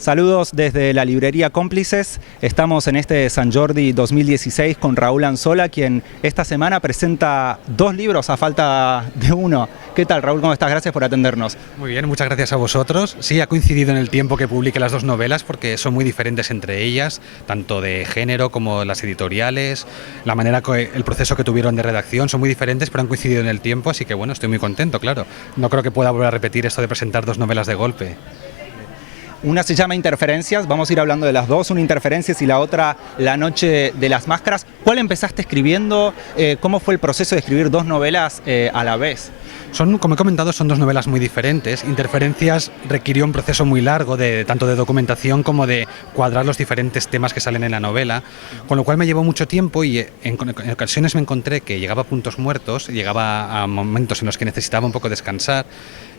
Saludos desde la librería Cómplices. Estamos en este San Jordi 2016 con Raúl Anzola, quien esta semana presenta 2 libros a falta de uno. ¿Qué tal, Raúl? ¿Cómo estás? Gracias por atendernos. Muy bien, muchas gracias a vosotros. Sí, ha coincidido en el tiempo que publique las 2 novelas porque son muy diferentes entre ellas, tanto de género como las editoriales, la manera, el proceso que tuvieron de redacción, son muy diferentes, pero han coincidido en el tiempo, así que bueno, estoy muy contento, claro. No creo que pueda volver a repetir esto de presentar 2 novelas de golpe. Una se llama Interferencias, vamos a ir hablando de las dos, una Interferencias y la otra La Noche de las Máscaras. ¿Cuál empezaste escribiendo? ¿Cómo fue el proceso de escribir 2 novelas a la vez? Como he comentado, son 2 novelas muy diferentes. Interferencias requirió un proceso muy largo, tanto de documentación como de cuadrar los diferentes temas que salen en la novela, con lo cual me llevó mucho tiempo y en ocasiones me encontré que llegaba a puntos muertos, llegaba a momentos en los que necesitaba un poco descansar.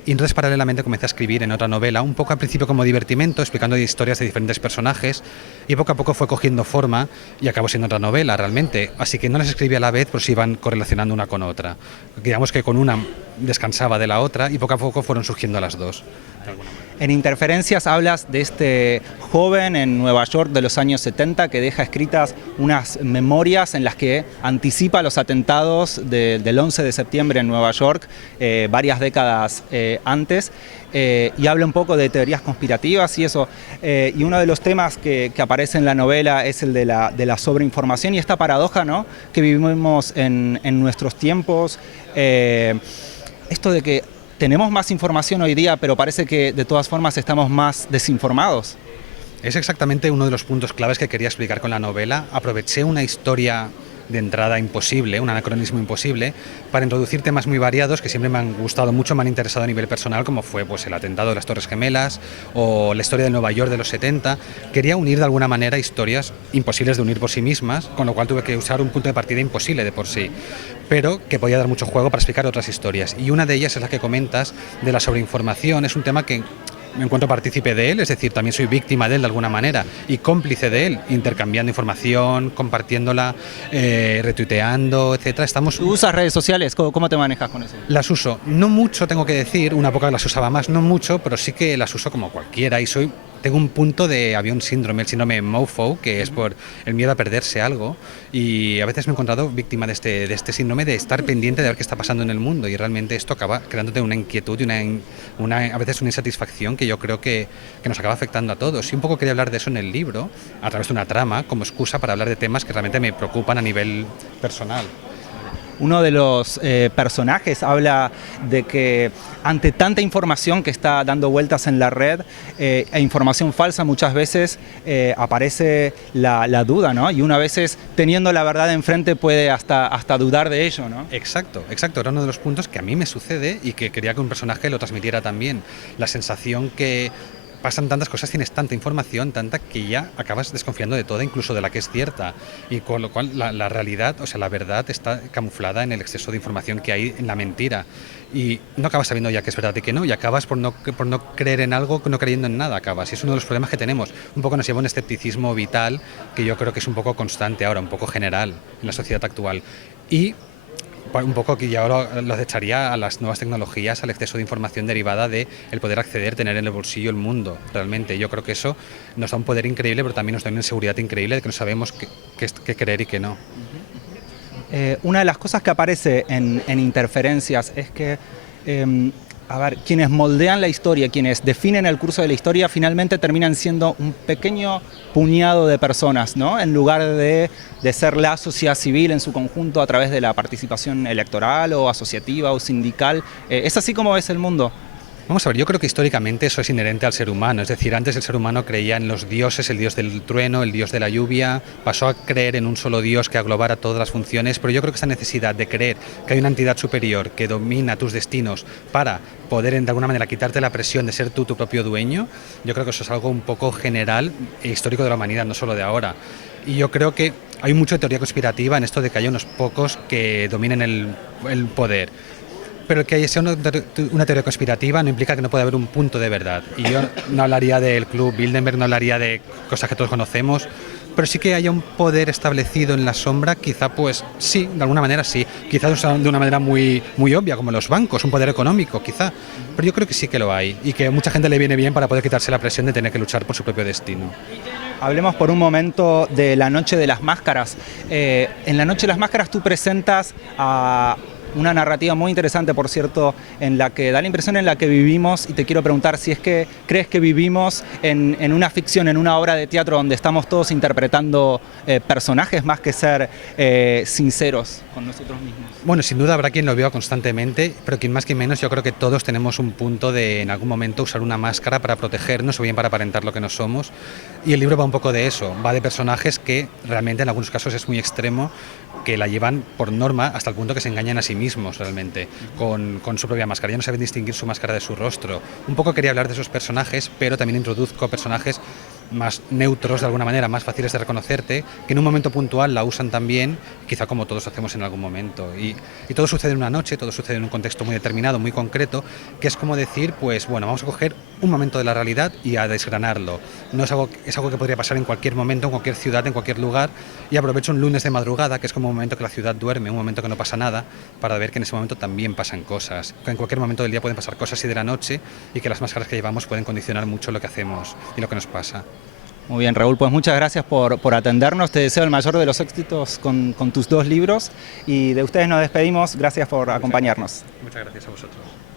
Y entonces paralelamente comencé a escribir en otra novela, un poco al principio como divertimento, explicando historias de diferentes personajes, y poco a poco fue cogiendo forma y acabó siendo otra novela realmente. Así que no las escribí a la vez, pero se iban correlacionando una con otra. Digamos que con una descansaba de la otra y poco a poco fueron surgiendo las 2. En Interferencias hablas de este joven en Nueva York de los años 70 que deja escritas unas memorias en las que anticipa los atentados del 11 de septiembre en Nueva York, varias décadas antes, y habla un poco de teorías conspirativas y eso. Y uno de los temas que aparece en la novela es el de la sobreinformación y esta paradoja, ¿no?, que vivimos en nuestros tiempos. Esto de que tenemos más información hoy día, pero parece que de todas formas estamos más desinformados. Es exactamente uno de los puntos claves que quería explicar con la novela. Aproveché una historia de entrada imposible, un anacronismo imposible, para introducir temas muy variados que siempre me han gustado mucho, me han interesado a nivel personal, como fue pues, el atentado de las Torres Gemelas o la historia de Nueva York de los 70. Quería unir de alguna manera historias imposibles de unir por sí mismas, con lo cual tuve que usar un punto de partida imposible de por sí, pero que podía dar mucho juego para explicar otras historias. Y una de ellas es la que comentas, de la sobreinformación. Es un tema que me encuentro partícipe de él, es decir, también soy víctima de él de alguna manera y cómplice de él, intercambiando información, compartiéndola, retuiteando, etcétera. ¿Tú usas redes sociales? ¿Cómo te manejas con eso? Las uso, no mucho tengo que decir, una época las usaba más, no mucho, pero sí que las uso como cualquiera y tengo un punto había un síndrome, el síndrome MoFo, que es por el miedo a perderse algo, y a veces me he encontrado víctima de este síndrome de estar pendiente de ver qué está pasando en el mundo, y realmente esto acaba creándote una inquietud y a veces una insatisfacción que yo creo que nos acaba afectando a todos. Y un poco quería hablar de eso en el libro, a través de una trama, como excusa para hablar de temas que realmente me preocupan a nivel personal. Uno de los personajes habla de que ante tanta información que está dando vueltas en la red e información falsa, muchas veces aparece la duda, ¿no? Y una veces teniendo la verdad enfrente puede hasta dudar de ello, ¿no? Exacto. Era uno de los puntos que a mí me sucede y que quería que un personaje lo transmitiera también. La sensación que pasan tantas cosas, tienes tanta información, tanta que ya acabas desconfiando de toda, incluso de la que es cierta, y con lo cual la realidad, o sea, la verdad está camuflada en el exceso de información que hay en la mentira, y no acabas sabiendo ya que es verdad y que no, y acabas por no creer en algo, no creyendo en nada acabas, y es uno de los problemas que tenemos. Un poco nos lleva a un escepticismo vital que yo creo que es un poco constante ahora, un poco general en la sociedad actual, y un poco que ya lo echaría a las nuevas tecnologías, al exceso de información derivada de el poder acceder, tener en el bolsillo el mundo. Realmente yo creo que eso nos da un poder increíble, pero también nos da una inseguridad increíble de que no sabemos qué creer y qué no. Una de las cosas que aparece en Interferencias es que quienes moldean la historia, quienes definen el curso de la historia, finalmente terminan siendo un pequeño puñado de personas, ¿no? En lugar de ser la sociedad civil en su conjunto a través de la participación electoral o asociativa o sindical. ¿Es así como ves el mundo? Vamos a ver, yo creo que históricamente eso es inherente al ser humano, es decir, antes el ser humano creía en los dioses, el dios del trueno, el dios de la lluvia, pasó a creer en un solo dios que aglobara todas las funciones, pero yo creo que esa necesidad de creer que hay una entidad superior que domina tus destinos para poder de alguna manera quitarte la presión de ser tú tu propio dueño, yo creo que eso es algo un poco general e histórico de la humanidad, no solo de ahora. Y yo creo que hay mucha teoría conspirativa en esto de que hay unos pocos que dominen el poder. Pero que sea una teoría conspirativa no implica que no pueda haber un punto de verdad. Y yo no hablaría del Club Bilderberg, no hablaría de cosas que todos conocemos, pero sí que haya un poder establecido en la sombra, quizá pues sí, de alguna manera sí, quizá de una manera muy, muy obvia, como los bancos, un poder económico, quizá, pero yo creo que sí que lo hay y que a mucha gente le viene bien para poder quitarse la presión de tener que luchar por su propio destino. Hablemos por un momento de la Noche de las Máscaras. En la Noche de las Máscaras tú presentas a una narrativa muy interesante, por cierto, en la que da la impresión en la que vivimos, y te quiero preguntar si es que crees que vivimos en una ficción, en una obra de teatro donde estamos todos interpretando personajes más que ser sinceros con nosotros mismos. Bueno, sin duda habrá quien lo vea constantemente, pero quien más que menos yo creo que todos tenemos un punto de en algún momento usar una máscara para protegernos o bien para aparentar lo que no somos, y el libro va un poco de eso, va de personajes que realmente en algunos casos es muy extremo, que la llevan por norma hasta el punto que se engañan a sí mismos realmente con su propia máscara, ya no saben distinguir su máscara de su rostro. Un poco quería hablar de esos personajes, pero también introduzco personajes más neutros de alguna manera, más fáciles de reconocerte, que en un momento puntual la usan también, quizá como todos hacemos en algún momento. Y todo sucede en una noche, todo sucede en un contexto muy determinado, muy concreto, que es como decir, pues bueno, vamos a coger un momento de la realidad y a desgranarlo. No es algo que podría pasar en cualquier momento, en cualquier ciudad, en cualquier lugar, y aprovecho un lunes de madrugada, que es como un momento que la ciudad duerme, un momento que no pasa nada, para ver que en ese momento también pasan cosas, que en cualquier momento del día pueden pasar cosas y de la noche, y que las máscaras que llevamos pueden condicionar mucho lo que hacemos y lo que nos pasa. Muy bien, Raúl, pues muchas gracias por atendernos. Te deseo el mayor de los éxitos con tus 2 libros, y de ustedes nos despedimos. Gracias por acompañarnos. Muchas gracias a vosotros.